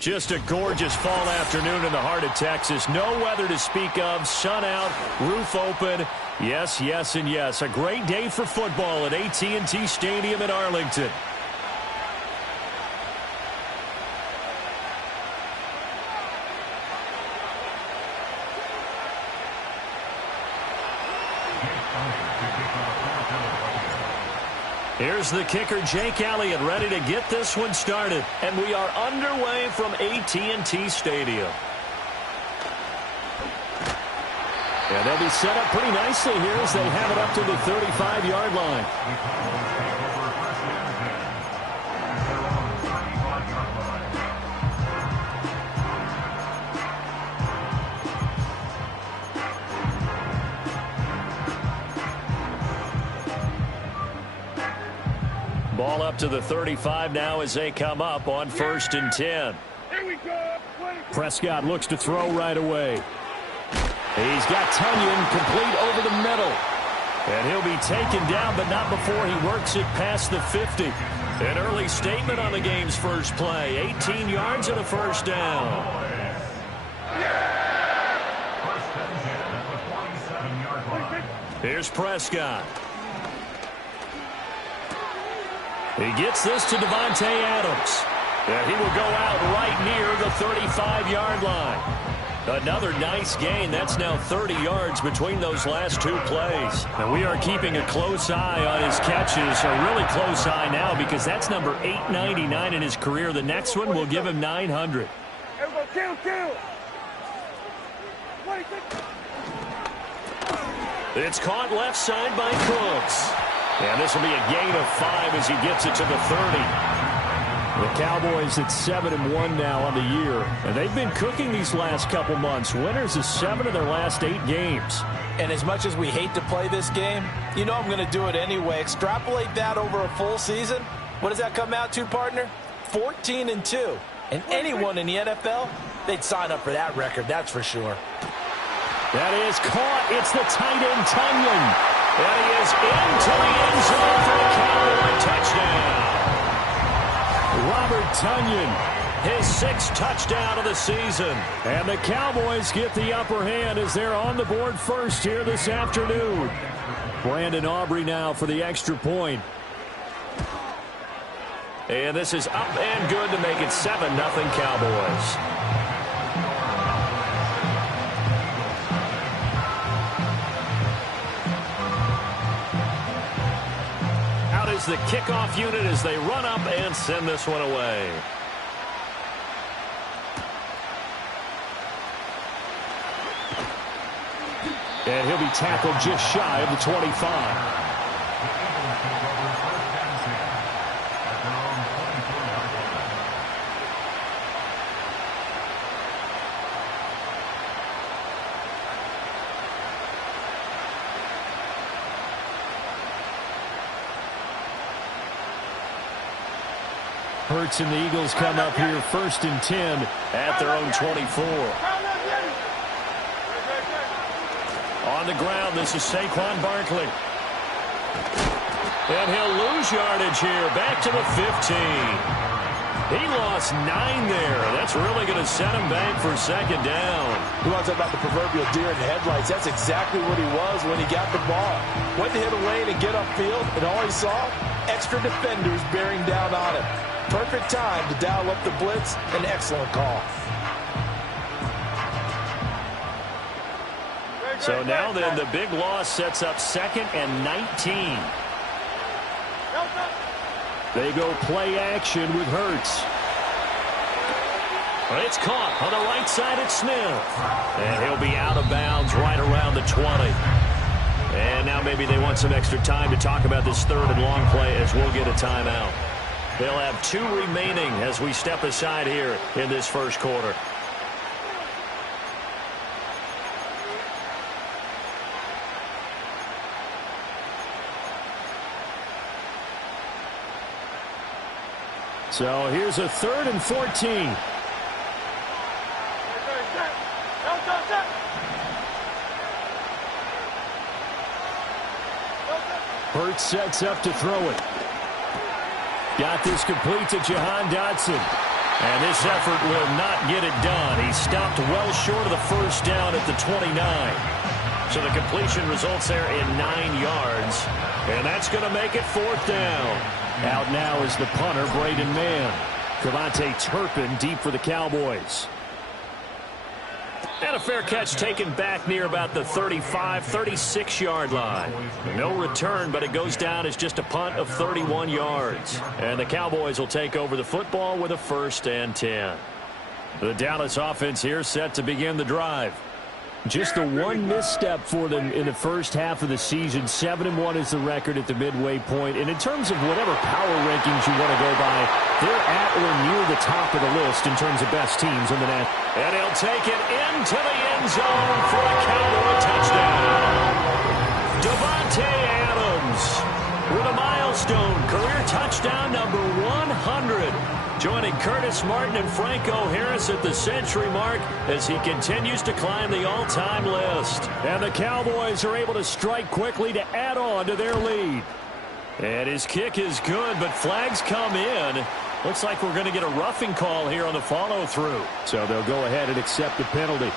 Just a gorgeous fall afternoon in the heart of Texas. No weather to speak of. Sun out, roof open. Yes, yes, and yes. A great day for football at AT&T Stadium in Arlington. Here's the kicker, Jake Elliott, ready to get this one started. And we are underway from AT&T Stadium. And they'll be set up pretty nicely here as they have it up to the 35-yard line. Ball up to the 35 now as they come up on 1st and 10. Here we go. Prescott looks to throw right away. He's got Tunyon complete over the middle. And he'll be taken down, but not before he works it past the 50. An early statement on the game's first play. 18 yards and a first down. Here's Prescott. He gets this to Devontae Adams. And he will go out right near the 35-yard line. Another nice gain. That's now 30 yards between those last two plays. And we are keeping a close eye on his catches. A really close eye now because that's number 899 in his career. The next one will give him 900. Kill. It's caught left side by Cooks. And this will be a gain of 5 as he gets it to the 30. The Cowboys at 7-1 now on the year. And they've been cooking these last couple months. Winners of 7 of their last 8 games. And as much as we hate to play this game, you know I'm going to do it anyway. Extrapolate that over a full season. What does that come out to, partner? 14-2. And anyone in the NFL, they'd sign up for that record, that's for sure. That is caught. It's the tight end, Tunyon. And he is into the end zone for a Cowboy touchdown. Robert Tunyon, his 6th touchdown of the season. And the Cowboys get the upper hand as they're on the board first here this afternoon. Brandon Aubrey now for the extra point. And this is up and good to make it 7-0 Cowboys. Is the kickoff unit as they run up and send this one away. And he'll be tackled just shy of the 25. Hurts and the Eagles come up here 1st and 10 at their own 24. On the ground, this is Saquon Barkley. And he'll lose yardage here. Back to the 15. He lost 9 there. That's really going to set him back for 2nd down. You want to talk about the proverbial deer in the headlights. That's exactly what he was when he got the ball. Went to hit a lane and get upfield, and all he saw, extra defenders bearing down on him. Perfect time to dial up the blitz. An excellent call. So now then the big loss sets up 2nd and 19. They go play action with Hurts. It's caught on the right side at Smith. And he'll be out of bounds right around the 20. And now maybe they want some extra time to talk about this 3rd and long play as we'll get a timeout. They'll have 2 remaining as we step aside here in this first quarter. So here's a 3rd and 14. Hurts sets up to throw it. Got this complete to Jahan Dotson. And this effort will not get it done. He stopped well short of the first down at the 29. So the completion results there in 9 yards. And that's going to make it 4th down. Out now is the punter, Braden Mann. Cavante Turpin deep for the Cowboys. And a fair catch taken back near about the 35, 36-yard line. No return, but it goes down as just a punt of 31 yards. And the Cowboys will take over the football with a 1st and 10. The Dallas offense here set to begin the drive. Just the one misstep for them in the first half of the season. 7-1 is the record at the midway point. And in terms of whatever power rankings you want to go by, they're at or near the top of the list in terms of best teams in the net. And he'll take it into the end zone for a Cowboy touchdown. Davante Adams with a milestone career touchdown number 100. Joining Curtis Martin and Franco Harris at the century mark as he continues to climb the all-time list. And the Cowboys are able to strike quickly to add on to their lead. And his kick is good, but flags come in. Looks like we're going to get a roughing call here on the follow-through. So they'll go ahead and accept the penalty.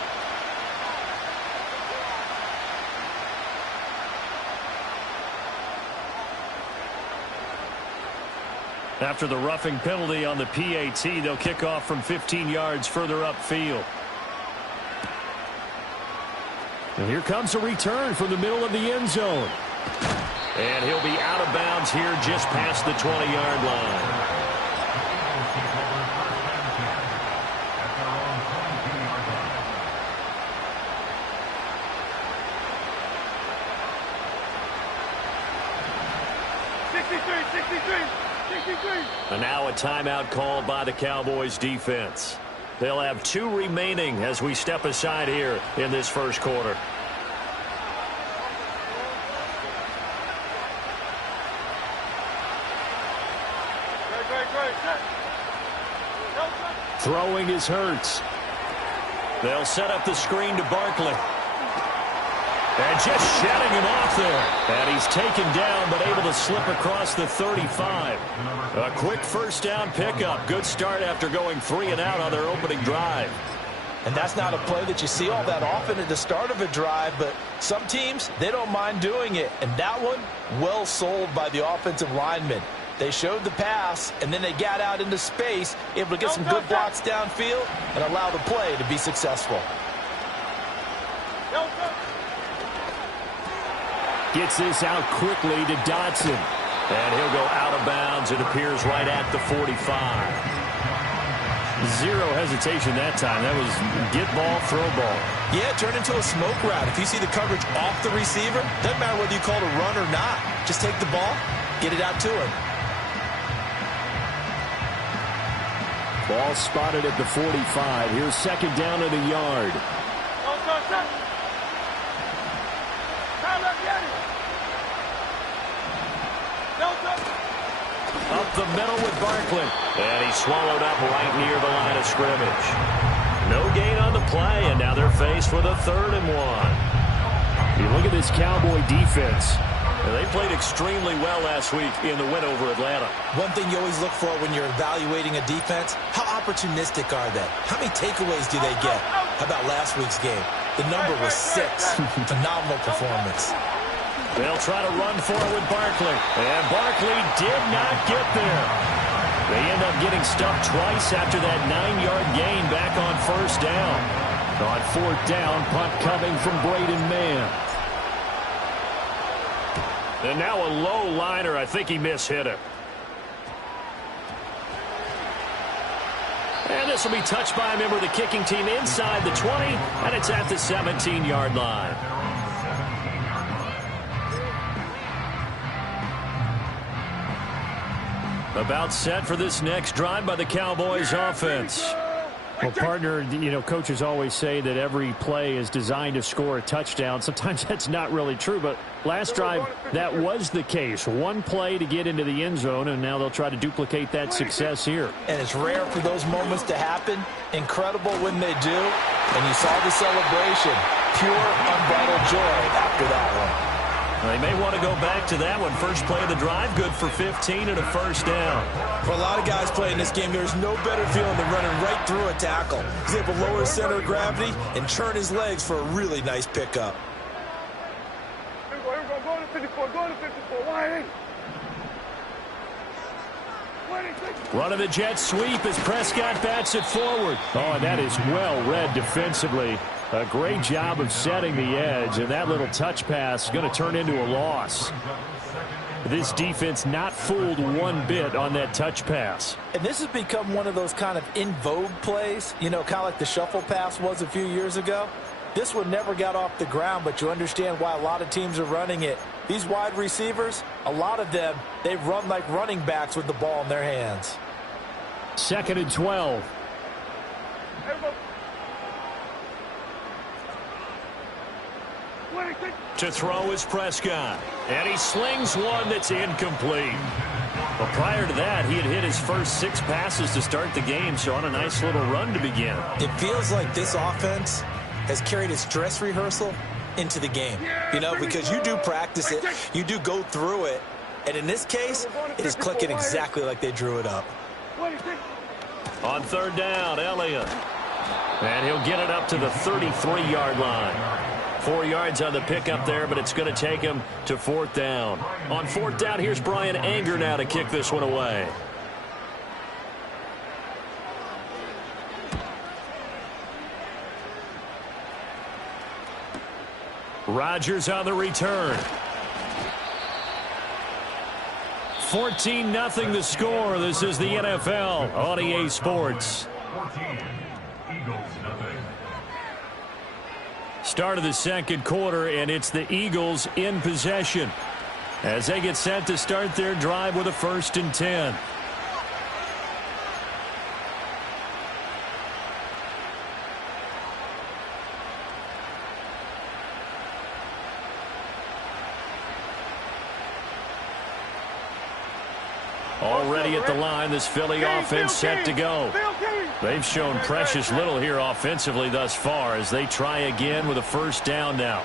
After the roughing penalty on the PAT, they'll kick off from 15 yards further upfield. And here comes a return from the middle of the end zone. And he'll be out of bounds here just past the 20-yard line. And now a timeout called by the Cowboys defense. They'll have 2 remaining as we step aside here in this first quarter. Throwing is Hurts. They'll set up the screen to Barkley. And just shedding him off there. And he's taken down, but able to slip across the 35. A quick first down pickup. Good start after going 3 and out on their opening drive. And that's not a play that you see all that often at the start of a drive, but some teams, they don't mind doing it. And that one, well sold by the offensive lineman. They showed the pass, and then they got out into space, able to get some good blocks downfield and allow the play to be successful. Gets this out quickly to Dotson. And he'll go out of bounds. It appears right at the 45. Zero hesitation that time. That was get ball, throw ball. Yeah, turn into a smoke route. If you see the coverage off the receiver, doesn't matter whether you call it a run or not. Just take the ball, get it out to him. Ball spotted at the 45. Here's second down at a yard. Up the middle with Barkley. And he's swallowed up right near the line of scrimmage. No gain on the play, and now they're faced with a 3rd and 1. You look at this Cowboy defense. They played extremely well last week in the win over Atlanta. One thing you always look for when you're evaluating a defense, how opportunistic are they? How many takeaways do they get? How about last week's game? The number was 6. Phenomenal performance. They'll try to run for it with Barkley. And Barkley did not get there. They end up getting stuffed twice after that 9-yard gain back on first down. On 4th down, punt coming from Braden Mann. And now a low liner. I think he mishit it. And this will be touched by a member of the kicking team inside the 20, and it's at the 17-yard line. About set for this next drive by the Cowboys offense. Well, partner, you know, coaches always say that every play is designed to score a touchdown. Sometimes that's not really true, but last drive, that was the case. One play to get into the end zone, and now they'll try to duplicate that success here. And it's rare for those moments to happen. Incredible when they do. And you saw the celebration. Pure, unbridled joy after that one. They may want to go back to that one. First play of the drive, good for 15 and a first down. For a lot of guys playing this game, there's no better feeling than running right through a tackle. He's able to lower his center of gravity and turn his legs for a really nice pickup. Here we go. Go to 54. Go to 54. Wide in. Running the jet sweep as Prescott bats it forward. Oh, and that is well read defensively. A great job of setting the edge, and that little touch pass is going to turn into a loss. This defense not fooled one bit on that touch pass. And this has become one of those kind of in vogue plays, you know, kind of like the shuffle pass was a few years ago. This one never got off the ground, but you understand why a lot of teams are running it. These wide receivers, a lot of them, they run like running backs with the ball in their hands. 2nd and 12. To throw is Prescott. And he slings one that's incomplete. But prior to that, he had hit his first 6 passes to start the game, so on a nice little run to begin. It feels like this offense has carried its dress rehearsal into the game. You know, because you do practice it, you do go through it, and in this case, it is clicking exactly like they drew it up. On 3rd down, Elliott. And he'll get it up to the 33-yard line. 4 yards on the pickup there, but it's going to take him to 4th down. On 4th down, here's Brian Anger now to kick this one away. Rodgers on the return. 14-0 the score. This is the NFL on EA Sports. Start of the 2nd quarter, and it's the Eagles in possession as they get set to start their drive with a 1st and 10. Already at the line, this Philly offense set to go. They've shown precious little here offensively thus far as they try again with a 1st down now.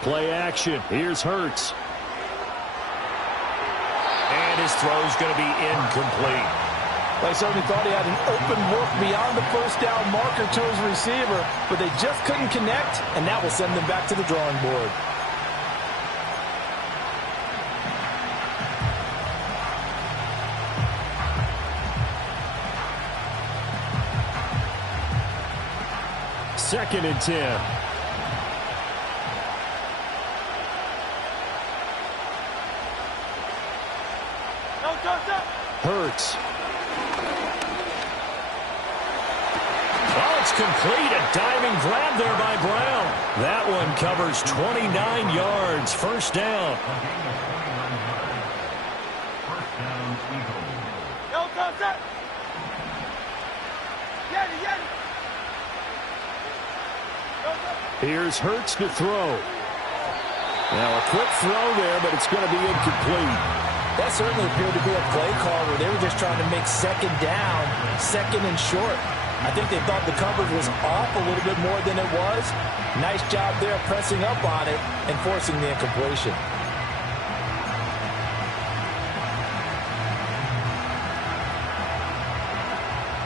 Play action. Here's Hurts. And his throw's going to be incomplete. They certainly thought he had an open look beyond the 1st down marker to his receiver, but they just couldn't connect, and that will send them back to the drawing board. Second and 10. Hurts. Oh, it's complete. A diving grab there by Brown. That one covers 29 yards. 1st down. Here's Hurts to throw. Now a quick throw there, but it's going to be incomplete. That certainly appeared to be a play call where they were just trying to make 2nd down, 2nd and short. I think they thought the coverage was off a little bit more than it was. Nice job there pressing up on it and forcing the incompletion.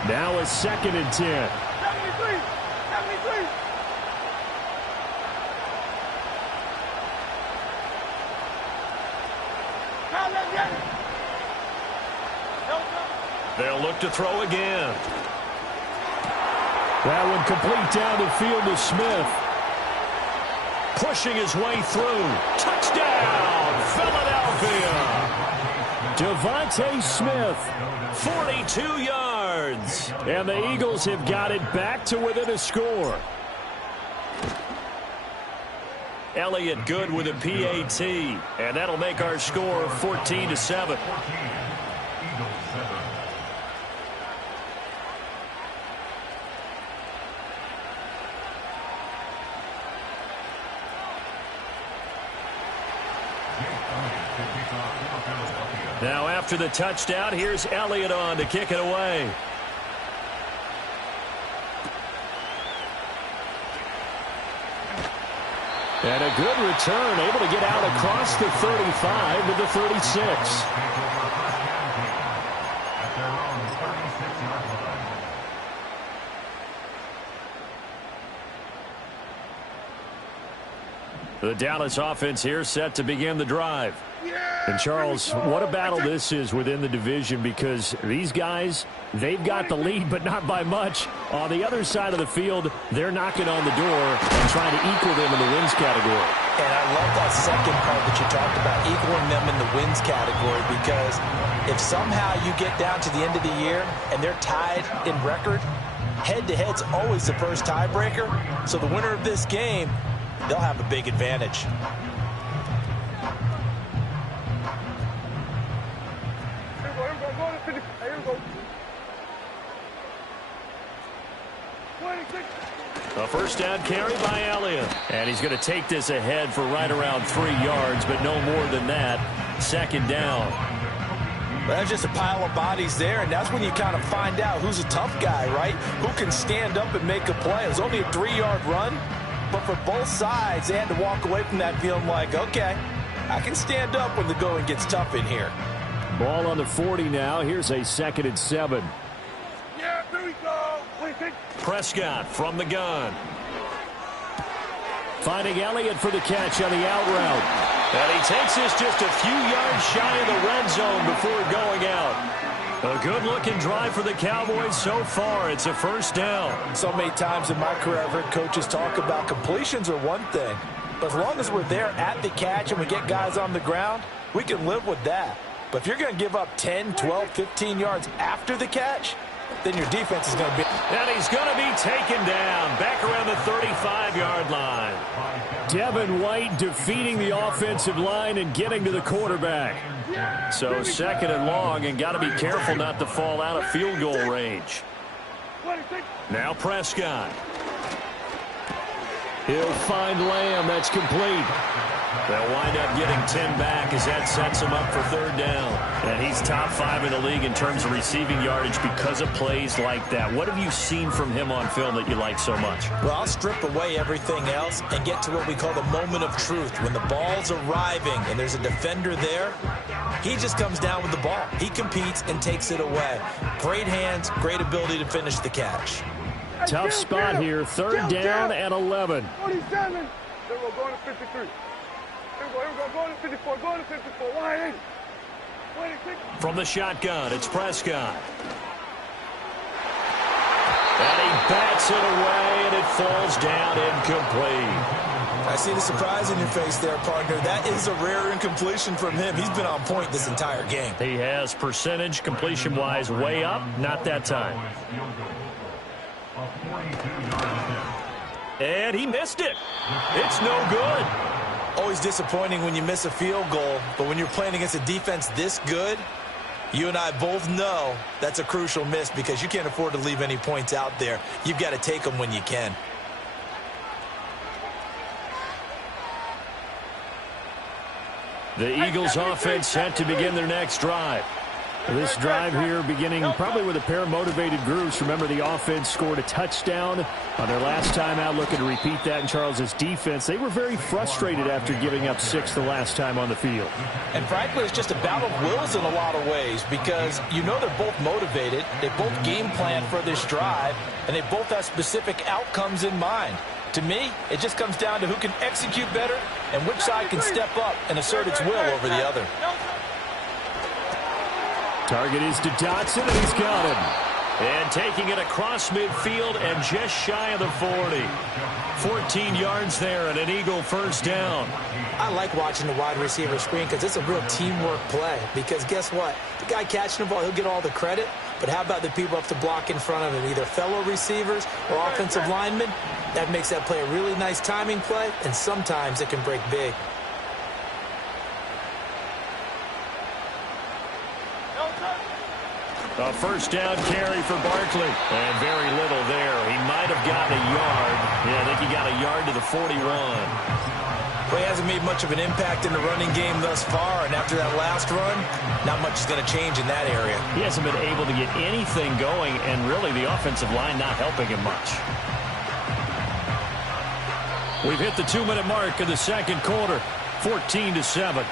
Now a 2nd and 10. 73. They'll look to throw again. That one complete down the field to Smith. Pushing his way through. Touchdown, Philadelphia. Devontae Smith. 42 yards. And the Eagles have got it back to within a score. Elliott good with a PAT. And that'll make our score 14-7. Now after the touchdown, here's Elliott on to kick it away. And a good return, able to get out across the 35 to the 36. The Dallas offense here set to begin the drive. And Charles, what a battle this is within the division, because these guys, they've got the lead, but not by much. On the other side of the field, they're knocking on the door and trying to equal them in the wins category. And I love that second part that you talked about, equaling them in the wins category, because if somehow you get down to the end of the year and they're tied in record, head-to-head's always the first tiebreaker. So the winner of this game, they'll have a big advantage. A first down carry by Elliott. And he's going to take this ahead for right around 3 yards, but no more than that. Second down. Well, that's just a pile of bodies there, and that's when you kind of find out who's a tough guy, right? Who can stand up and make a play. It was only a 3-yard run, but for both sides, they had to walk away from that feeling like, okay, I can stand up when the going gets tough in here. Ball on the 40 now. Here's a 2nd and 7. Yeah, here we go. Prescott from the gun. Finding Elliott for the catch on the out route. And he takes this just a few yards shy of the red zone before going out. A good-looking drive for the Cowboys so far. It's a first down. So many times in my career, I've heard coaches talk about completions are one thing. But as long as we're there at the catch and we get guys on the ground, we can live with that. But if you're going to give up 10, 12, 15 yards after the catch, then your defense is going to be... And he's going to be taken down back around the 35-yard line. Devin White defeating the offensive line and getting to the quarterback. So 2nd and long, and got to be careful not to fall out of field goal range. Now Prescott. He'll find Lamb. That's complete. They'll wind up getting 10 back as that sets him up for 3rd down. And he's top 5 in the league in terms of receiving yardage because of plays like that. What have you seen from him on film that you like so much? Well, I'll strip away everything else and get to what we call the moment of truth. When the ball's arriving and there's a defender there, he just comes down with the ball. He competes and takes it away. Great hands, great ability to finish the catch. Tough spot here. 3rd down and 11. 47. Then we'll go to 53. Here we go. Go to 54. Go to 54. 180. 26. From the shotgun, it's Prescott. And he bats it away, and it falls down incomplete. I see the surprise in your face there, partner. That is a rare incompletion from him. He's been on point this entire game. He has percentage completion-wise way up. Not that time. And he missed it. It's no good. Always disappointing when you miss a field goal, but when you're playing against a defense this good, you and I both know that's a crucial miss because you can't afford to leave any points out there. You've got to take them when you can. The Eagles offense set to begin their next drive. This drive here beginning probably with a pair of motivated groups. Remember, the offense scored a touchdown on their last time out, looking to repeat that in Charles's defense. They were very frustrated after giving up 6 the last time on the field. And frankly, it's just a battle of wills in a lot of ways because you know they're both motivated. They both game plan for this drive, and they both have specific outcomes in mind. To me, it just comes down to who can execute better and which side can step up and assert its will over the other. Target is to Dotson, and he's got him. And taking it across midfield and just shy of the 40. 14 yards there and an Eagle first down. I like watching the wide receiver screen because it's a real teamwork play. Because guess what? The guy catching the ball, he'll get all the credit. But how about the people up to block in front of him, either fellow receivers or offensive linemen? That makes that play a really nice timing play, and sometimes it can break big. A first down carry for Barkley. And very little there. He might have gotten a yard. Yeah, I think he got a yard to the 41. Well, he hasn't made much of an impact in the running game thus far, and after that last run, not much is going to change in that area. He hasn't been able to get anything going, and really the offensive line not helping him much. We've hit the 2-minute mark of the second quarter, 14-7.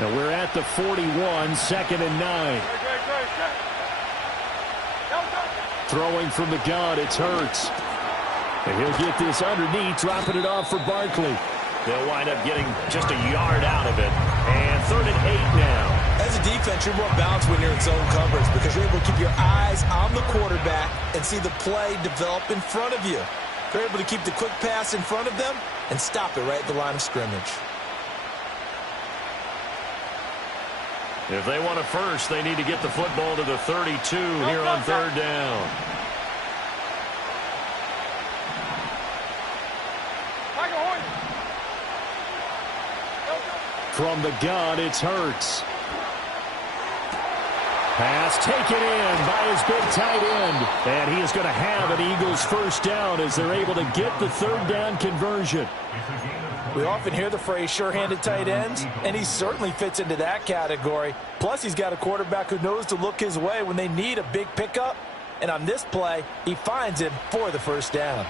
Now we're at the 41, 2nd and 9. Throwing from the gun, it's Hurts. And he'll get this underneath, dropping it off for Barkley. They'll wind up getting just a yard out of it. And 3rd and 8 now. As a defense, you're more balanced when you're in zone coverage because you're able to keep your eyes on the quarterback and see the play develop in front of you. You're able to keep the quick pass in front of them and stop it right at the line of scrimmage. If they want a first, they need to get the football to the 32 here on 3rd down. From the gun, it's Hurts. Pass taken in by his big tight end. And he is going to have an Eagles first down as they're able to get the 3rd down conversion. We often hear the phrase sure-handed tight ends, and he certainly fits into that category. Plus, he's got a quarterback who knows to look his way when they need a big pickup. And on this play, he finds him for the first down.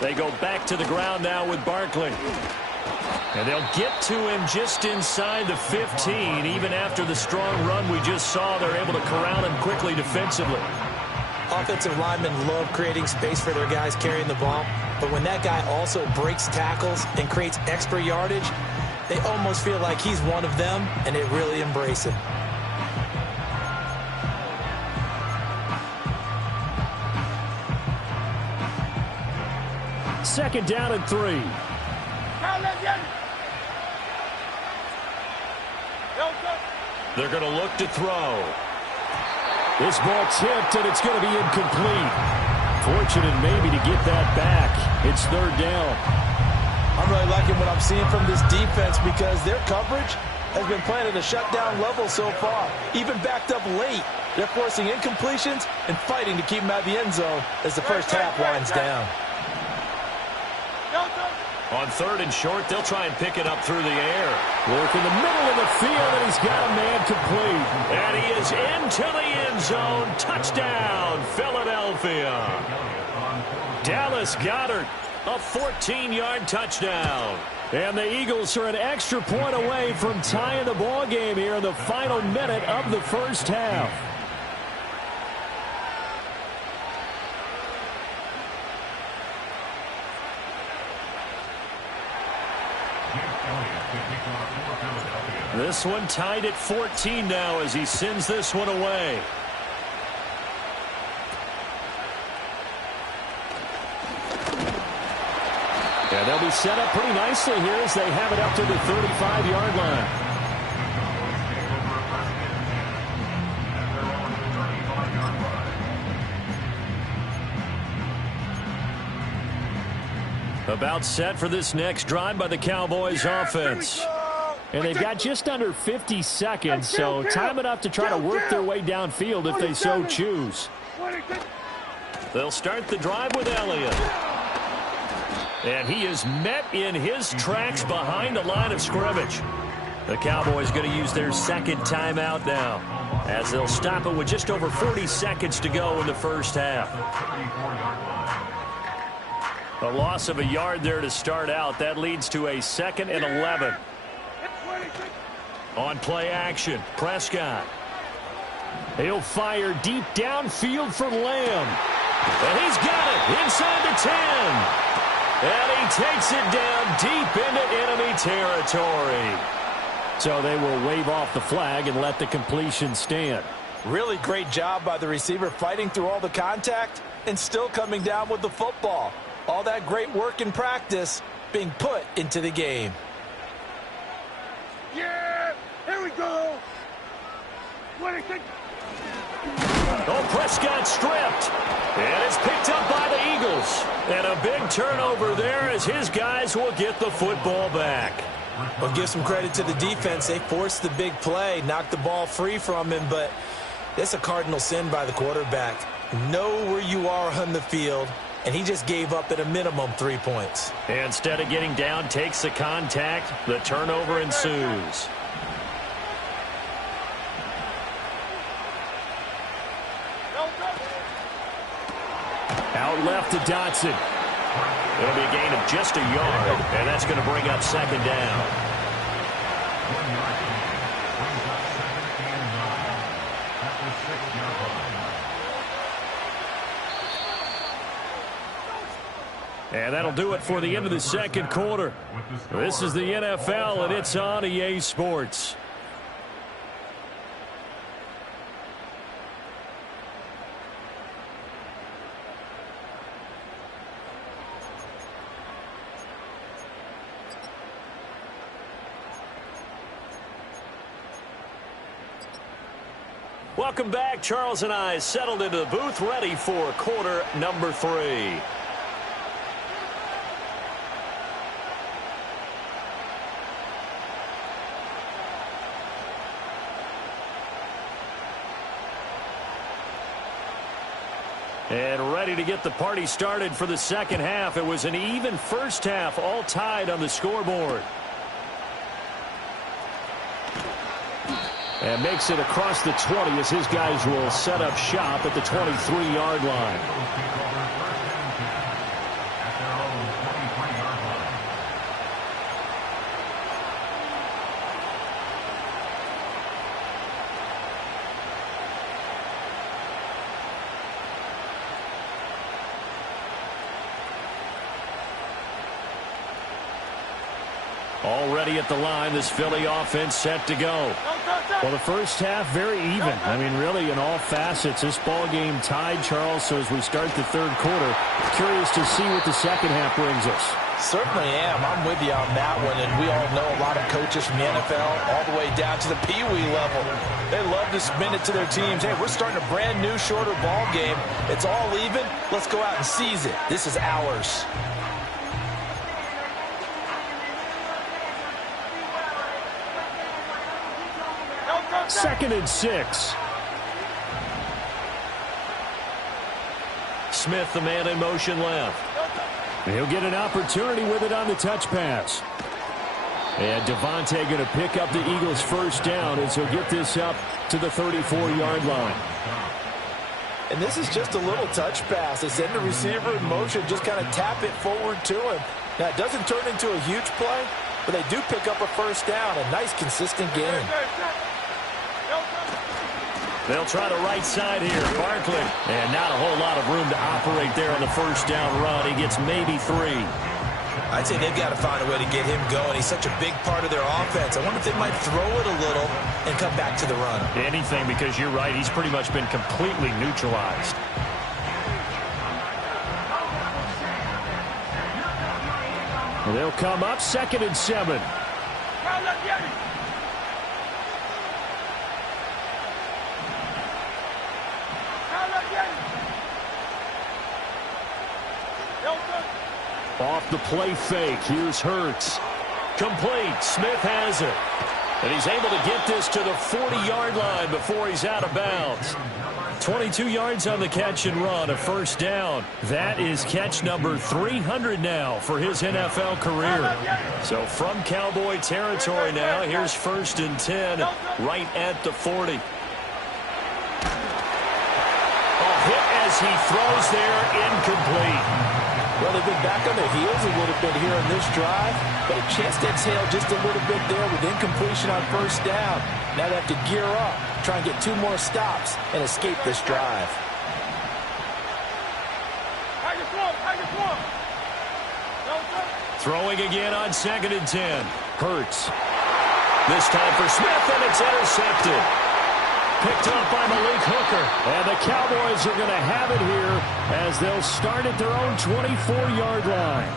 They go back to the ground now with Barkley. And they'll get to him just inside the 15. Even after the strong run we just saw, they're able to corral him quickly defensively. Offensive linemen love creating space for their guys carrying the ball. But when that guy also breaks tackles and creates extra yardage, they almost feel like he's one of them, and they really embrace it. Second down and 3. They're going to look to throw. This ball tipped, and it's going to be incomplete. Fortunate maybe to get that back. It's 3rd down. I'm really liking what I'm seeing from this defense because their coverage has been playing at a shutdown level so far. Even backed up late, they're forcing incompletions and fighting to keep them out of the end zone as the first half winds down. On 3rd and short, they'll try and pick it up through the air. Work in the middle of the field, and he's got a man complete. And he is into the end zone. Touchdown, Philadelphia. Dallas Goedert, a 14-yard touchdown. And the Eagles are an extra point away from tying the ball game here in the final minute of the first half. This one tied at 14 now as he sends this one away. Yeah, they'll be set up pretty nicely here as they have it up to the 35-yard line. About set for this next drive by the Cowboys offense. And they've got just under 50 seconds, so time enough to try to work their way downfield if they so choose. They'll start the drive with Elliott. And he is met in his tracks behind the line of scrimmage. The Cowboys going to use their second timeout now as they'll stop it with just over 40 seconds to go in the first half. A loss of a yard there to start out. That leads to a 2nd and 11. On play action, Prescott. He'll fire deep downfield for Lamb. And he's got it inside the 10. And he takes it down deep into enemy territory. So they will wave off the flag and let the completion stand. Really great job by the receiver fighting through all the contact and still coming down with the football. All that great work in practice being put into the game. Yeah, here we go. 26. Oh, Prescott stripped. And it's picked up by the Eagles. And a big turnover there as his guys will get the football back. Well, give some credit to the defense. They forced the big play, knocked the ball free from him, but it's a cardinal sin by the quarterback. Know where you are on the field, and he just gave up at a minimum 3 points. Instead of getting down, takes the contact. The turnover ensues. Out left to Dotson. It'll be a gain of just a yard, and that's going to bring up second down. And that'll do it for the end of the second quarter. This is the NFL, and it's on EA Sports. Welcome back. Charles and I settled into the booth, ready for quarter number 3. And ready to get the party started for the second half. It was an even first half, all tied on the scoreboard. And makes it across the 20 as his guys will set up shop at the 23-yard line. Already at the line, this Philly offense set to go. Well, the first half, very even. I mean, really, in all facets, this ball game tied, Charles. So as we start the third quarter, curious to see what the second half brings us. Certainly am. I'm with you on that one. And we all know a lot of coaches from the NFL all the way down to the Pee-wee level. They love to spin it to their teams. Hey, we're starting a brand new, shorter ball game. It's all even. Let's go out and seize it. This is ours. Second and 6. Smith, the man in motion left. He'll get an opportunity with it on the touch pass. And Devontae going to pick up the Eagles' first down as he'll get this up to the 34-yard line. And this is just a little touch pass. They send the receiver in motion, just kind of tap it forward to him. Now, it doesn't turn into a huge play, but they do pick up a first down. A nice, consistent game. They'll try the right side here. Barkley. And not a whole lot of room to operate there on the first down run. He gets maybe 3. I'd say they've got to find a way to get him going. He's such a big part of their offense. I wonder if they might throw it a little and come back to the run. Anything, because you're right. He's pretty much been completely neutralized. They'll come up second and 7. Off the play fake. Here's Hurts. Complete. Smith has it. And he's able to get this to the 40-yard line before he's out of bounds. 22 yards on the catch and run, a first down. That is catch number 300 now for his NFL career. So from Cowboy territory now, here's first and 10 right at the 40. A hit as he throws there, incomplete. Well, they've been back on their heels a little bit here in this drive, but a chance to exhale just a little bit there with incompletion on first down. Now they have to gear up, try and get 2 more stops, and escape this drive. Throwing again on second and 10. Hurts. This time for Smith, and it's intercepted. Picked up by Malik Hooker. And the Cowboys are going to have it here as they'll start at their own 24-yard line.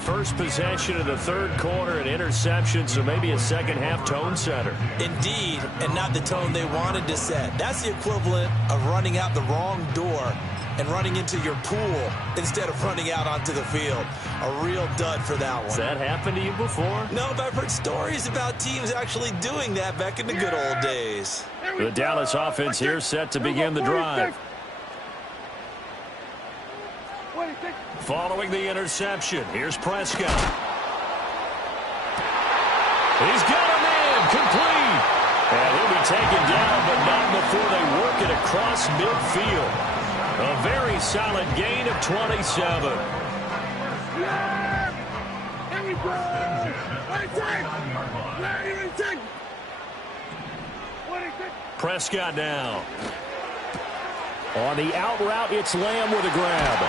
First possession of the third quarter, an interception, so maybe a second-half tone setter. Indeed, and not the tone they wanted to set. That's the equivalent of running out the wrong door and running into your pool instead of running out onto the field. A real dud for that one. Has that happened to you before? No, but I've heard stories about teams actually doing that back in the good old days. The Dallas offense here set to begin the drive. Following the interception, here's Prescott. He's got him in, complete. And he'll be taken down, but not before they work it across midfield. A very solid gain of 27. Here we go! Prescott now. On the out route, it's Lamb with a grab.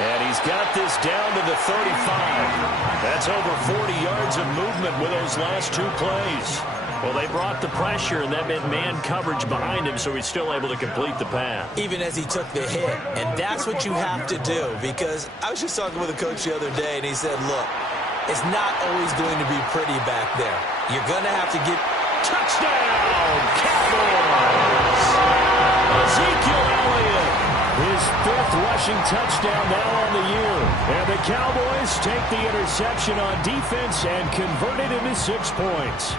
And he's got this down to the 35. That's over 40 yards of movement with those last two plays. Well, they brought the pressure, and that meant man coverage behind him, so he's still able to complete the pass. Even as he took the hit. And that's what you have to do, because I was just talking with a coach the other day, and he said, look, it's not always going to be pretty back there. You're going to have to get... Touchdown, Cowgirls! Ezekiel Elliott. His fifth rushing touchdown now on the year. And the Cowboys take the interception on defense and convert it into 6 points.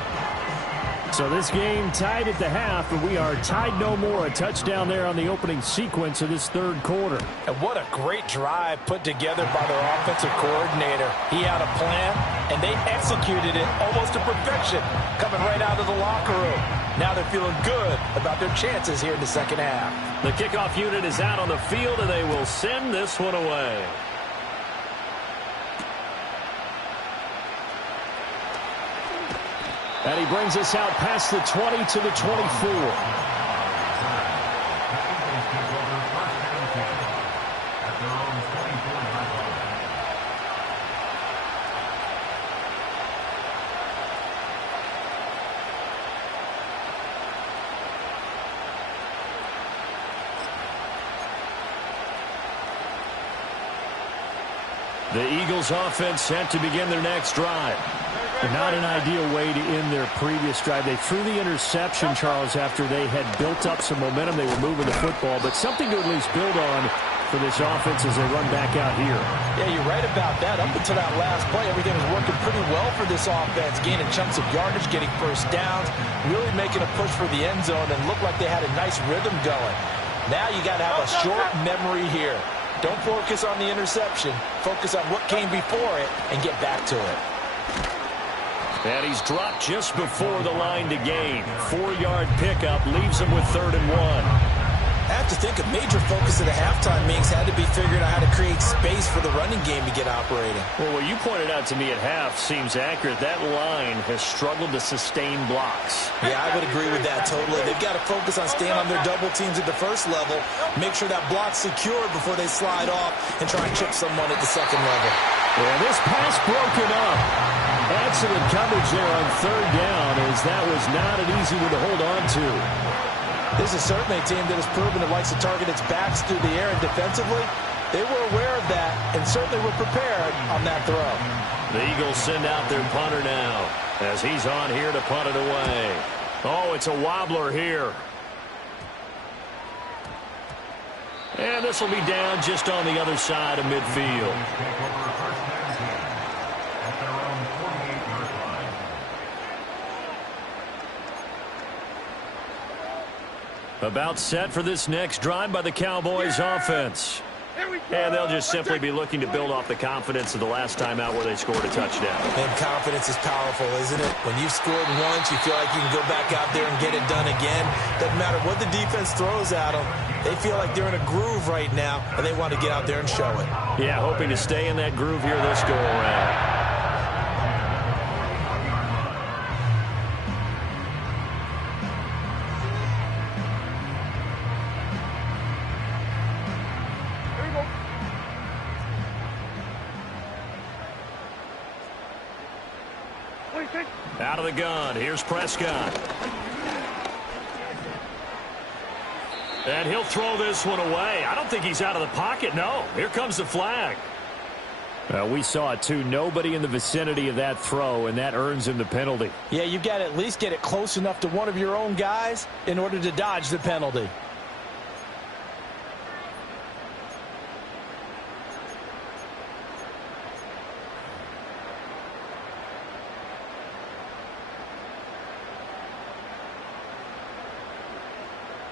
So this game tied at the half, and we are tied no more. A touchdown there on the opening sequence of this third quarter. And what a great drive put together by their offensive coordinator. He had a plan, and they executed it almost to perfection, coming right out of the locker room. Now they're feeling good about their chances here in the second half. The kickoff unit is out on the field, and they will send this one away. And he brings us out past the 20 to the 24. The Eagles offense set to begin their next drive. Not an ideal way to end their previous drive. They threw the interception, Charles, after they had built up some momentum. They were moving the football, but something to at least build on for this offense as they run back out here. Yeah, you're right about that. Up until that last play, everything was working pretty well for this offense, gaining chunks of yardage, getting first downs, really making a push for the end zone, and looked like they had a nice rhythm going. Now you got to have a short memory here. Don't focus on the interception. Focus on what came before it and get back to it. And he's dropped just before the line to gain. 4-yard pickup leaves him with 3rd and 1. I have to think a major focus of the halftime meetings had to be figuring out how to create space for the running game to get operating. Well, what you pointed out to me at half seems accurate. That line has struggled to sustain blocks. Yeah, I would agree with that totally. They've got to focus on staying on their double teams at the first level, make sure that block's secured before they slide off and try and chip someone at the second level. Yeah, this pass broken up. Excellent coverage there on 3rd down, as that was not an easy one to hold on to. This is certainly a team that has proven it likes to target its backs through the air, and defensively, they were aware of that and certainly were prepared on that throw. The Eagles send out their punter now as he's on here to punt it away. Oh, it's a wobbler here. And this will be down just on the other side of midfield. About set for this next drive by the Cowboys offense. And they'll just simply be looking to build off the confidence of the last time out where they scored a touchdown. And confidence is powerful, isn't it? When you've scored once, you feel like you can go back out there and get it done again. Doesn't matter what the defense throws at them. They feel like they're in a groove right now, and they want to get out there and show it. Yeah, hoping to stay in that groove here this go-around. Out of the gun, here's Prescott. And he'll throw this one away. I don't think he's out of the pocket, no. Here comes the flag. We saw it, too. Nobody in the vicinity of that throw, and that earns him the penalty. Yeah, you've got to at least get it close enough to one of your own guys in order to dodge the penalty.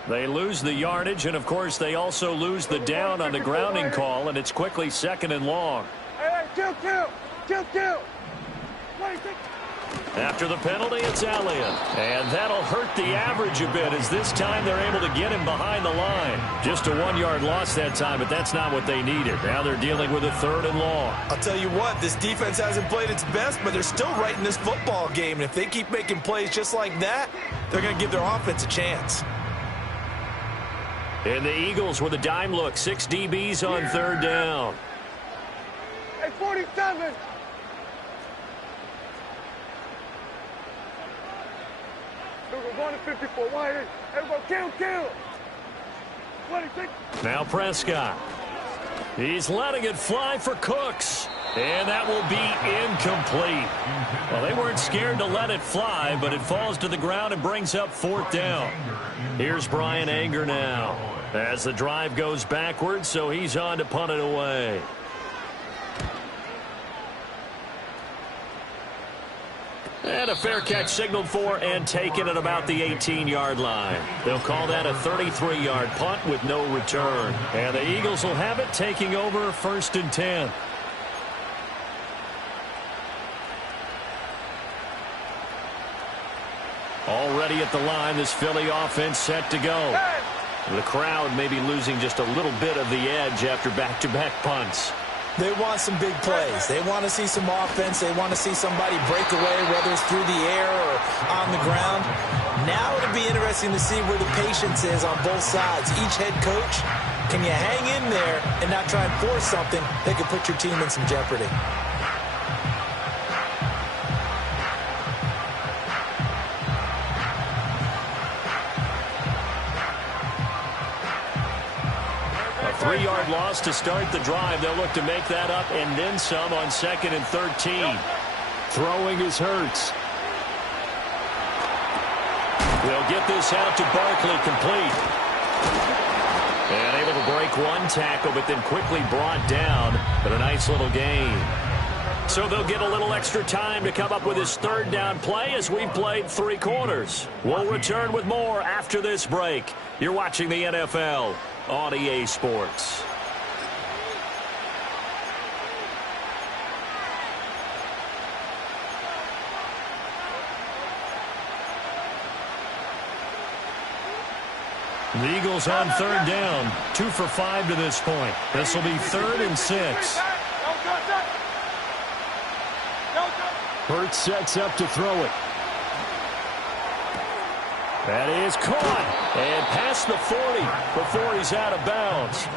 They lose the yardage, and, of course, they also lose the down on the grounding call, and it's quickly 2nd and long. Hey, kill. After the penalty, it's Elliott. And that'll hurt the average a bit, as this time they're able to get him behind the line. Just a 1-yard loss that time, but that's not what they needed. Now they're dealing with a 3rd and long. I'll tell you what, this defense hasn't played its best, but they're still right in this football game. And if they keep making plays just like that, they're going to give their offense a chance. And the Eagles with a dime look. 6 DBs on 3rd down. Hey, 47. We're going to 54. Why? Everybody kill. 26. Now Prescott. He's letting it fly for Cooks. And that will be incomplete. Well, they weren't scared to let it fly, but it falls to the ground and brings up 4th down. Here's Brian Anger now as the drive goes backwards, so he's on to punt it away. And a fair catch signaled for and taken at about the 18-yard line. They'll call that a 33-yard punt with no return. And the Eagles will have it, taking over 1st and 10. Already at the line, this Philly offense set to go. The crowd may be losing just a little bit of the edge after back-to-back punts. They want some big plays. They want to see some offense. They want to see somebody break away, whether it's through the air or on the ground. Now it'll be interesting to see where the patience is on both sides. Each head coach, can you hang in there and not try and force something that could put your team in some jeopardy? A 3-yard loss to start the drive. They'll look to make that up and then some on 2nd and 13. Throwing is Hurts. They'll get this out to Barkley, complete. And able to break one tackle, but then quickly brought down. But a nice little gain. So they'll get a little extra time to come up with his 3rd down play as we've played 3 quarters. We'll return with more after this break. You're watching the NFL on EA Sports. The Eagles on 3rd down. 2 for 5 to this point. This will be 3rd and 6. Hurts sets up to throw it. That is caught and past the 40 before he's out of bounds.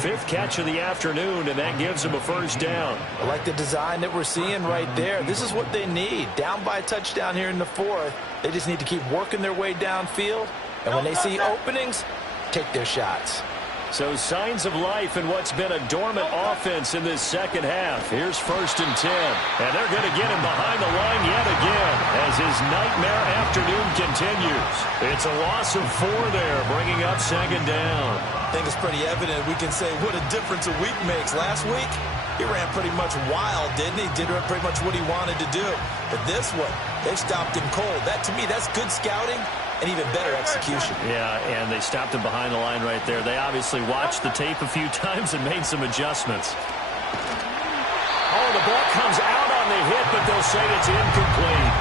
5th catch of the afternoon, and that gives him a 1st down. I like the design that we're seeing right there. This is what they need. Down by a touchdown here in the 4th. They just need to keep working their way downfield. And when they see openings, take their shots. So signs of life in what's been a dormant offense in this 2nd half. Here's 1st and 10. And they're going to get him behind the line yet again as his nightmare afternoon continues. It's a loss of 4 there, bringing up 2nd down. I think it's pretty evident. We can say what a difference a week makes. Last week, he ran pretty much wild, didn't he? Did pretty much what he wanted to do. But this one, they stopped him cold. That, to me, that's good scouting and even better execution. Yeah, and they stopped him behind the line right there. They obviously watched the tape a few times and made some adjustments. Oh, the ball comes out on the hit, but they'll say it's incomplete.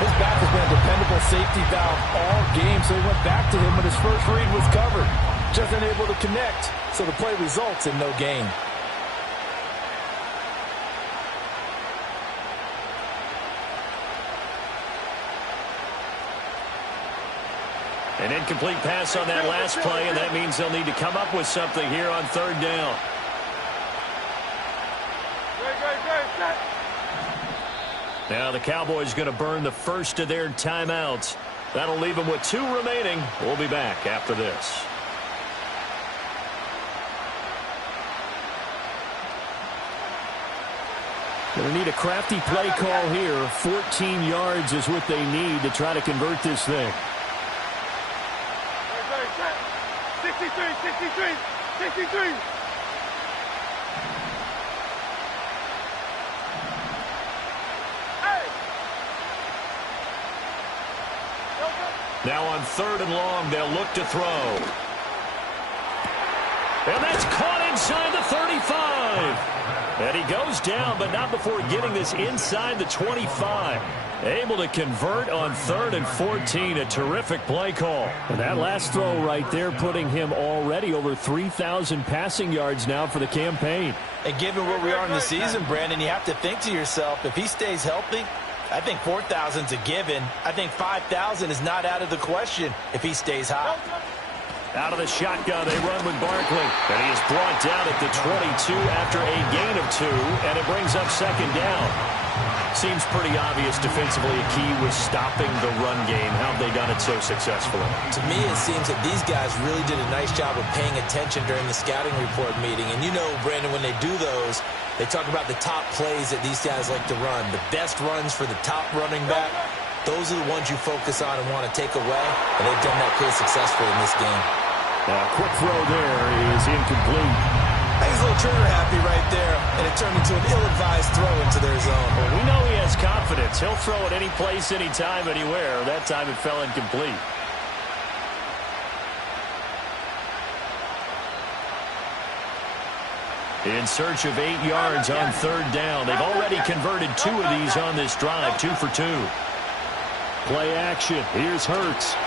His back has been a dependable safety valve all game, so he went back to him when his first read was covered. Just unable to connect, so the play results in no gain. An incomplete pass on that last play, and that means they'll need to come up with something here on 3rd down. Now the Cowboys going to burn the first of their timeouts. That'll leave them with 2 remaining. We'll be back after this. Going to need a crafty play call here. 14 yards is what they need to try to convert this thing. 63, 63, 63. Now on 3rd and long, they'll look to throw. And that's caught inside the 35. And he goes down, but not before getting this inside the 25. Able to convert on 3rd and 14. A terrific play call. And that last throw right there putting him already over 3,000 passing yards now for the campaign. And given where we are in the season, Brandon, you have to think to yourself, if he stays healthy, I think 4,000's a given. I think 5,000 is not out of the question if he stays hot. Out of the shotgun, they run with Barkley. And he is brought down at the 22 after a gain of 2, and it brings up 2nd down. Seems pretty obvious defensively a key was stopping the run game. How have they done it so successfully? To me, it seems that these guys really did a nice job of paying attention during the scouting report meeting. And you know, Brandon, when they do those, they talk about the top plays that these guys like to run. The best runs for the top running back. Those are the ones you focus on and want to take away. And they've done that pretty successfully in this game. Quick throw there is incomplete. I think he's a little trigger happy right there, and it turned into an ill-advised throw into their zone. Well, we know he has confidence. He'll throw it any place, anytime, anywhere. That time it fell incomplete. In search of 8 yards on 3rd down. They've already converted 2 of these on this drive, 2 for 2. Play action. Here's Hurts.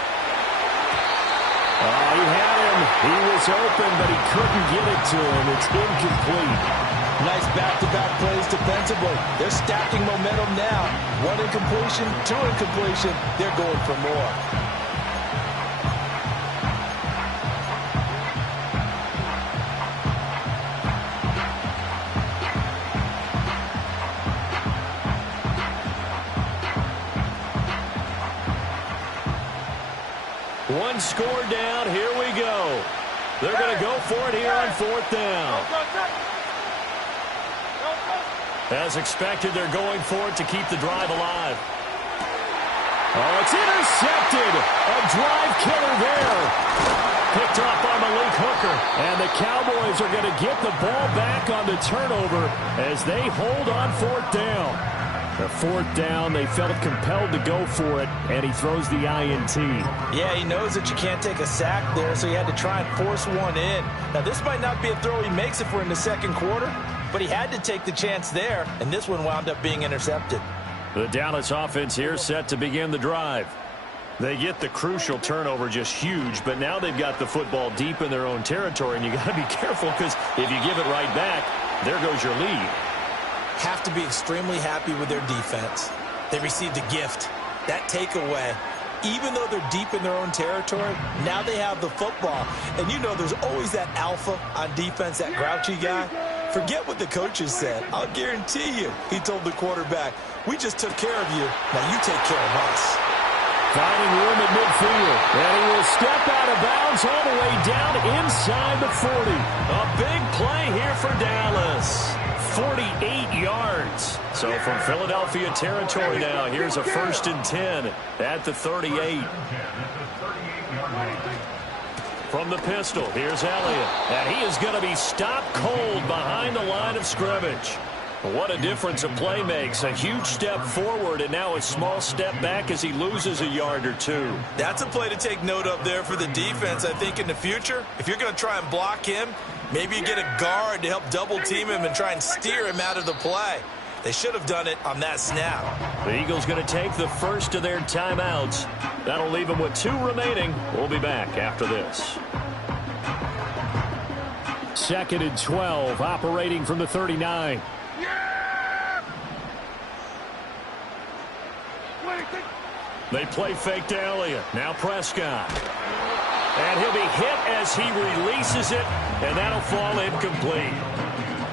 He had him. He was open, but he couldn't get it to him. It's incomplete. Nice back-to-back plays defensively. They're stacking momentum now. 1 incompletion, 2 incompletion. They're going for more. One score down. Here we go. They're going to go for it here on 4th down. As expected, they're going for it to keep the drive alive. Oh, it's intercepted. A drive killer there. Picked off by Malik Hooker. And the Cowboys are going to get the ball back on the turnover as they hold on 4th down. The 4th down, they felt compelled to go for it, and he throws the INT. Yeah, he knows that you can't take a sack there, so he had to try and force one in. Now, this might not be a throw he makes if we're in the 2nd quarter, but he had to take the chance there, and this one wound up being intercepted. The Dallas offense here set to begin the drive. They get the crucial turnover, just huge, but now they've got the football deep in their own territory, and you got to be careful because if you give it right back, there goes your lead. Have to be extremely happy with their defense. They received a gift. That takeaway, even though they're deep in their own territory, now they have the football. And you know there's always that alpha on defense, that grouchy guy. Forget what the coaches said. I'll guarantee you, he told the quarterback, we just took care of you. Now you take care of us. Finding room at midfield. And he will step out of bounds all the way down inside the 40. A big play here for Dallas. 48 yards. So from Philadelphia territory now, here's a 1st and 10 at the 38. From the pistol, here's Elliott. And he is going to be stopped cold behind the line of scrimmage. What a difference a play makes. A huge step forward and now a small step back as he loses a yard or 2. That's a play to take note of there for the defense, I think, in the future. If you're going to try and block him, maybe you get a guard to help double-team him and try and steer him out of the play. They should have done it on that snap. The Eagles going to take the first of their timeouts. That'll leave them with 2 remaining. We'll be back after this. 2nd and 12, operating from the 39. They play fake to Elliott. Now Prescott. And he'll be hit as he releases it, and that'll fall incomplete.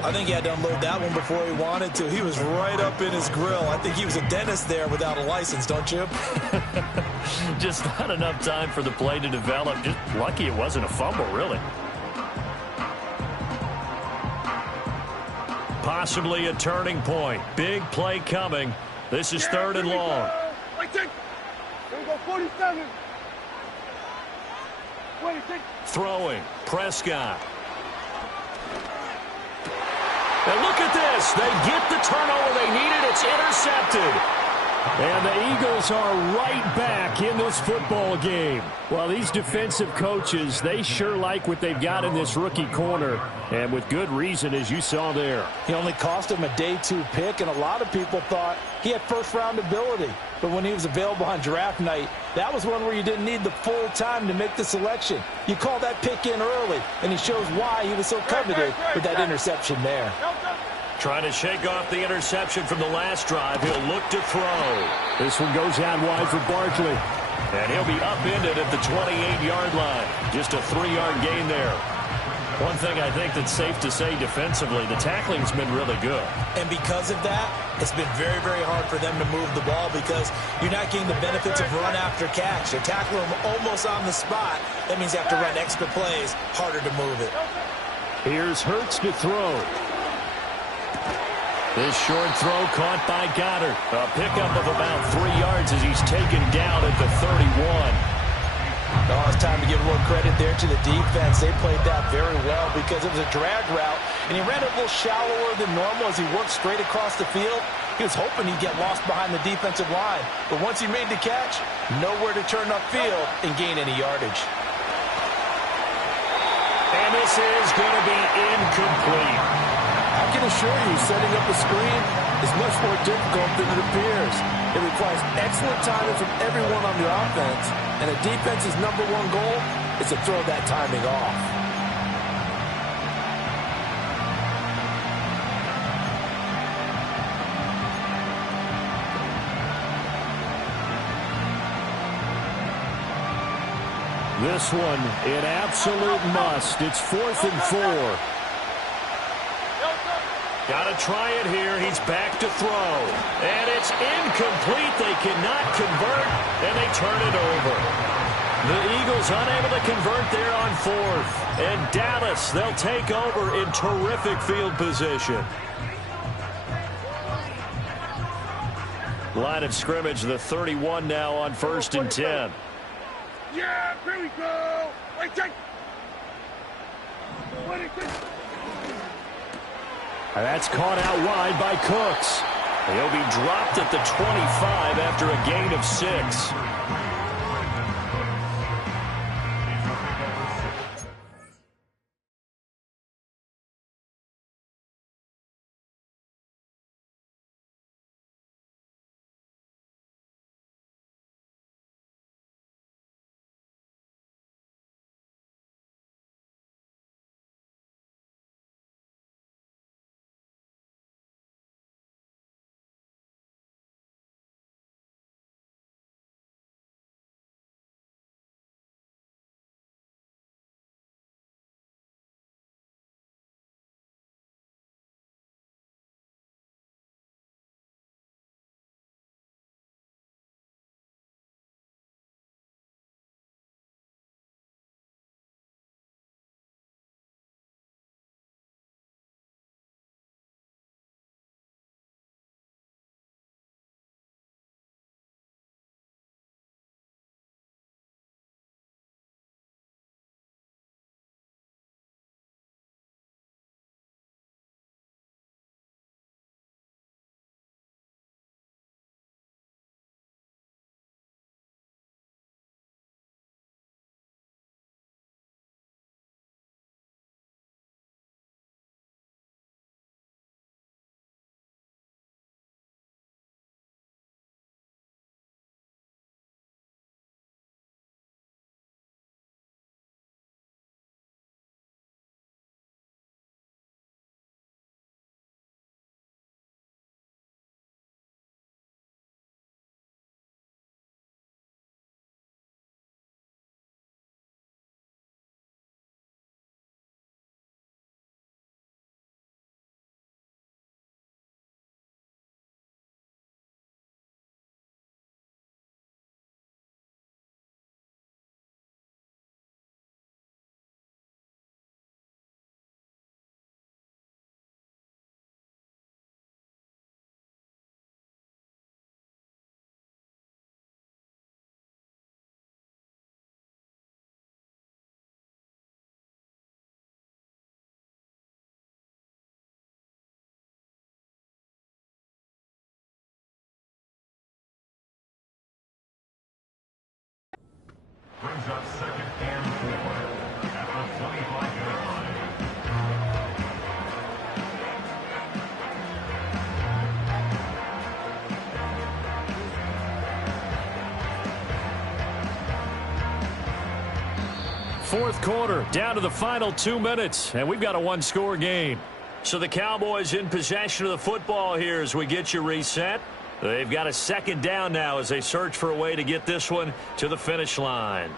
I think he had to unload that one before he wanted to. He was right up in his grill. I think he was a dentist there without a license, don't you? Just not enough time for the play to develop. Just lucky it wasn't a fumble, really. Possibly a turning point. Big play coming. This is 3rd and long. Here we go, 47. Throwing. Prescott. And look at this. They get the turnover they needed. It's intercepted. And the Eagles are right back in this football game. Well, these defensive coaches, they sure like what they've got in this rookie corner, and with good reason, as you saw there. He only cost him a day 2 pick, and a lot of people thought he had first-round ability. But when he was available on draft night, that was one where you didn't need the full time to make the selection. You call that pick in early, and he shows why he was so coveted with that interception there. Trying to shake off the interception from the last drive. He'll look to throw. This one goes out wide for Barkley. And he'll be upended at the 28-yard line. Just a 3-yard gain there. One thing I think that's safe to say defensively, the tackling's been really good. And because of that, it's been very, very hard for them to move the ball because you're not getting the benefits of run after catch. You're tackling them almost on the spot. That means you have to run extra plays, harder to move it. Here's Hurts to throw. This short throw caught by Goddard. A pickup of about 3 yards as he's taken down at the 31. Oh, it's time to give a little credit there to the defense. They played that very well because it was a drag route, and he ran it a little shallower than normal as he worked straight across the field. He was hoping he'd get lost behind the defensive line, but once he made the catch, nowhere to turn upfield and gain any yardage. And this is going to be incomplete. I can assure you, setting up a screen is much more difficult than it appears. It requires excellent timing from everyone on the offense, and a defense's #1 goal is to throw that timing off. This one, an absolute must. It's 4th and 4. Got to try it here. He's back to throw. And it's incomplete. They cannot convert, and they turn it over. The Eagles unable to convert there on 4th. And Dallas, they'll take over in terrific field position. Line of scrimmage, the 31 now on 1st and 10. Yeah, here we go. That's caught out wide by Cooks. He'll be dropped at the 25 after a gain of 6. Fourth quarter, down to the final 2 minutes, and we've got a one-score game. So the Cowboys in possession of the football here as we get you reset. They've got a second down now as they search for a way to get this one to the finish line.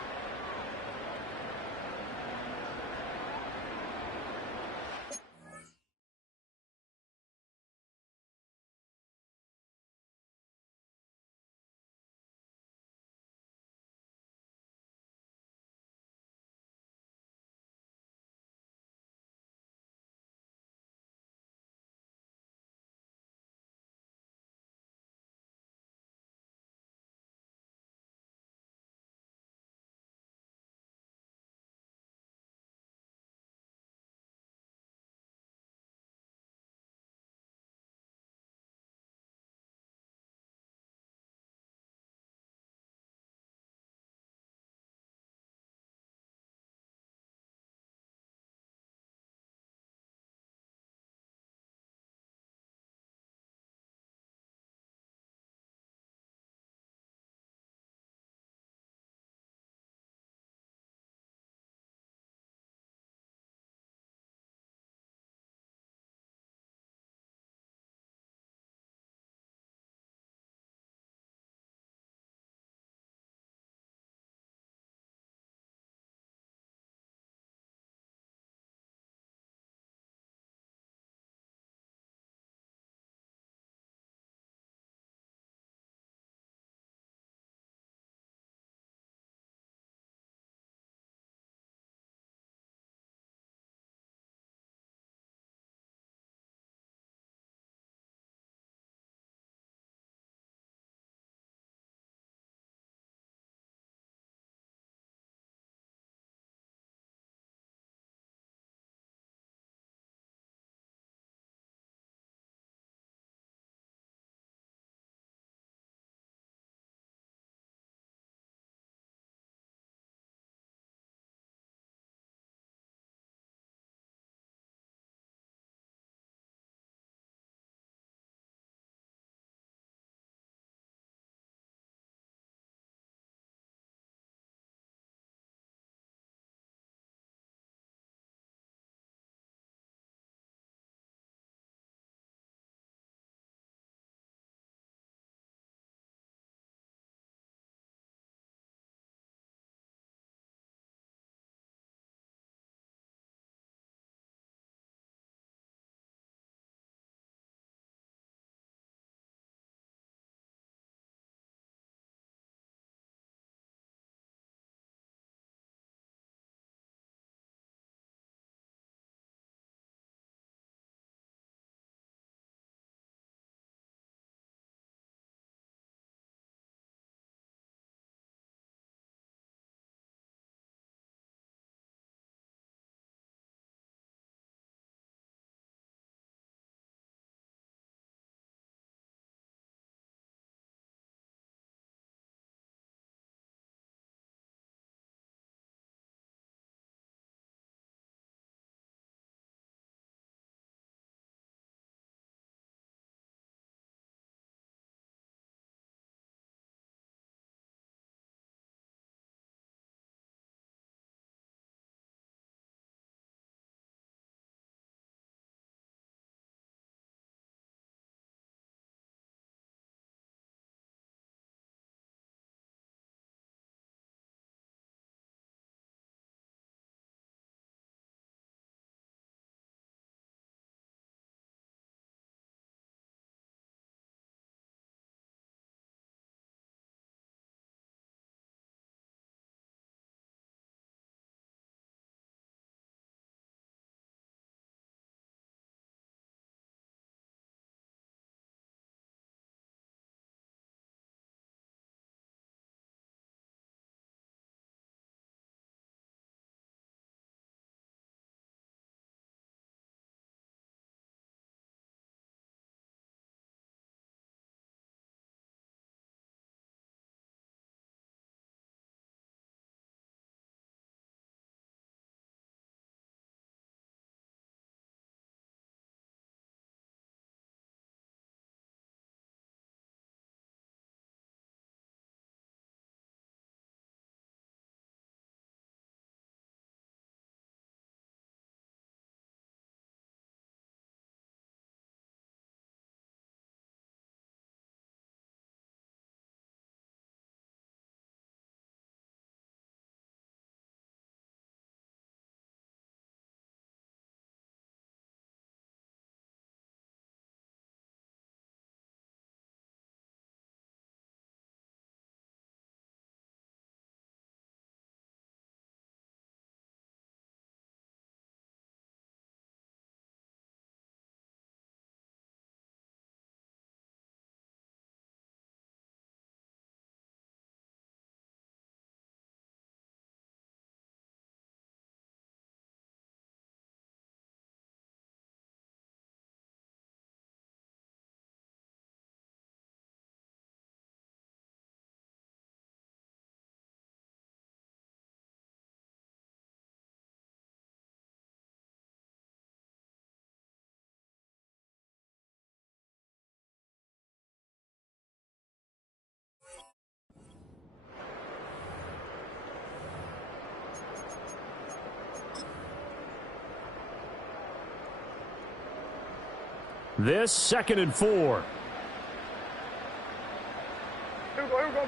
This 2nd and 4. Here we go, here we go.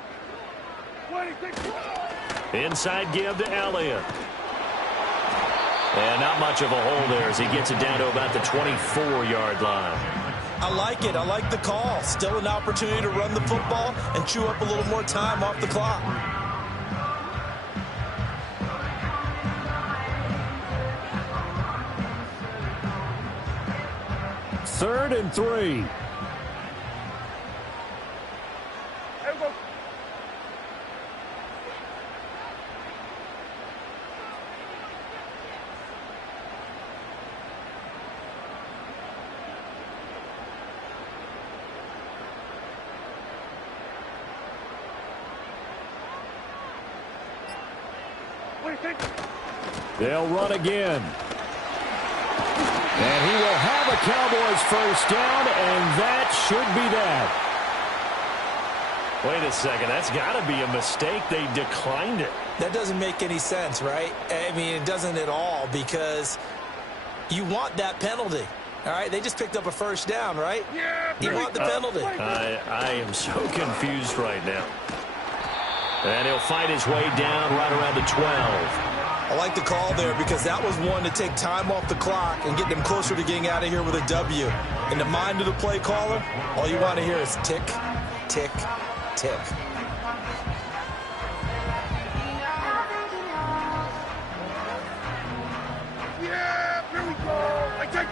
20, Inside give to Elliott. And not much of a hole there as he gets it down to about the 24-yard line. I like it. I like the call. Still an opportunity to run the football and chew up a little more time off the clock. Third and 3. Here we go. They'll run again. And he will have a Cowboys first down, and that should be that. Wait a second. That's got to be a mistake. They declined it. That doesn't make any sense, right? I mean, it doesn't at all, because you want that penalty. All right, they just picked up a first down, right? Yeah, you want the penalty. I am so confused right now. And he'll fight his way down right around the 12. I like the call there because that was one to take time off the clock and get them closer to getting out of here with a W. In the mind of the play caller, all you want to hear is tick, tick, tick. Yeah, here we go. I take.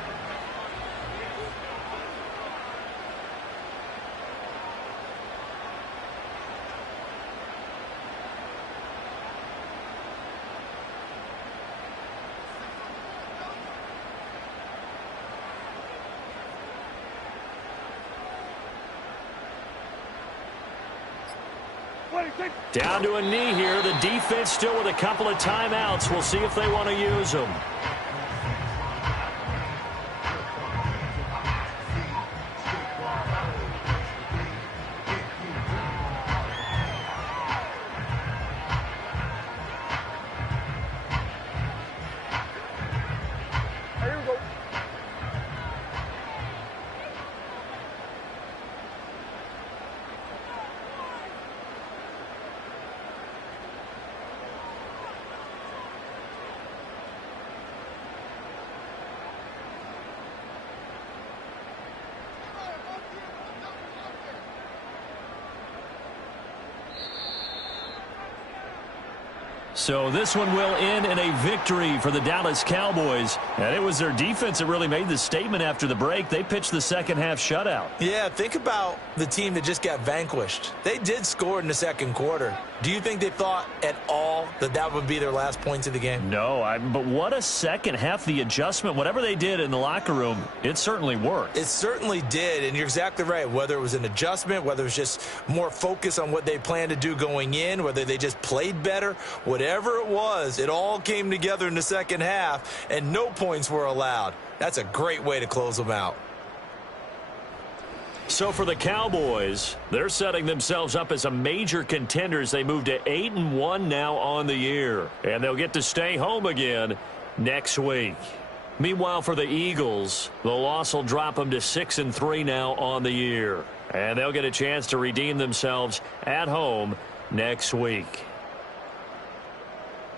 Down to a knee here. The defense still with a couple of timeouts. We'll see if they want to use them. Here we go. So this one will end in a victory for the Dallas Cowboys. And it was their defense that really made the statement after the break. They pitched the second half shutout. Yeah, think about the team that just got vanquished. They did score in the second quarter. Do you think they thought at all that that would be their last points of the game? No, but what a second half. The adjustment, whatever they did in the locker room, it certainly worked. It certainly did, and you're exactly right. Whether it was an adjustment, whether it was just more focus on what they planned to do going in, whether they just played better, whatever it was, it all came together in the second half, and no points were allowed. That's a great way to close them out. So for the Cowboys, they're setting themselves up as a major contender as they move to 8-1 now on the year. And they'll get to stay home again next week. Meanwhile, for the Eagles, the loss will drop them to 6-3 now on the year. And they'll get a chance to redeem themselves at home next week.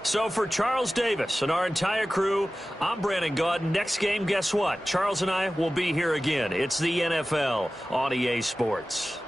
So for Charles Davis and our entire crew, I'm Brandon Gaudin. Next game, guess what? Charles and I will be here again. It's the NFL on EA Sports.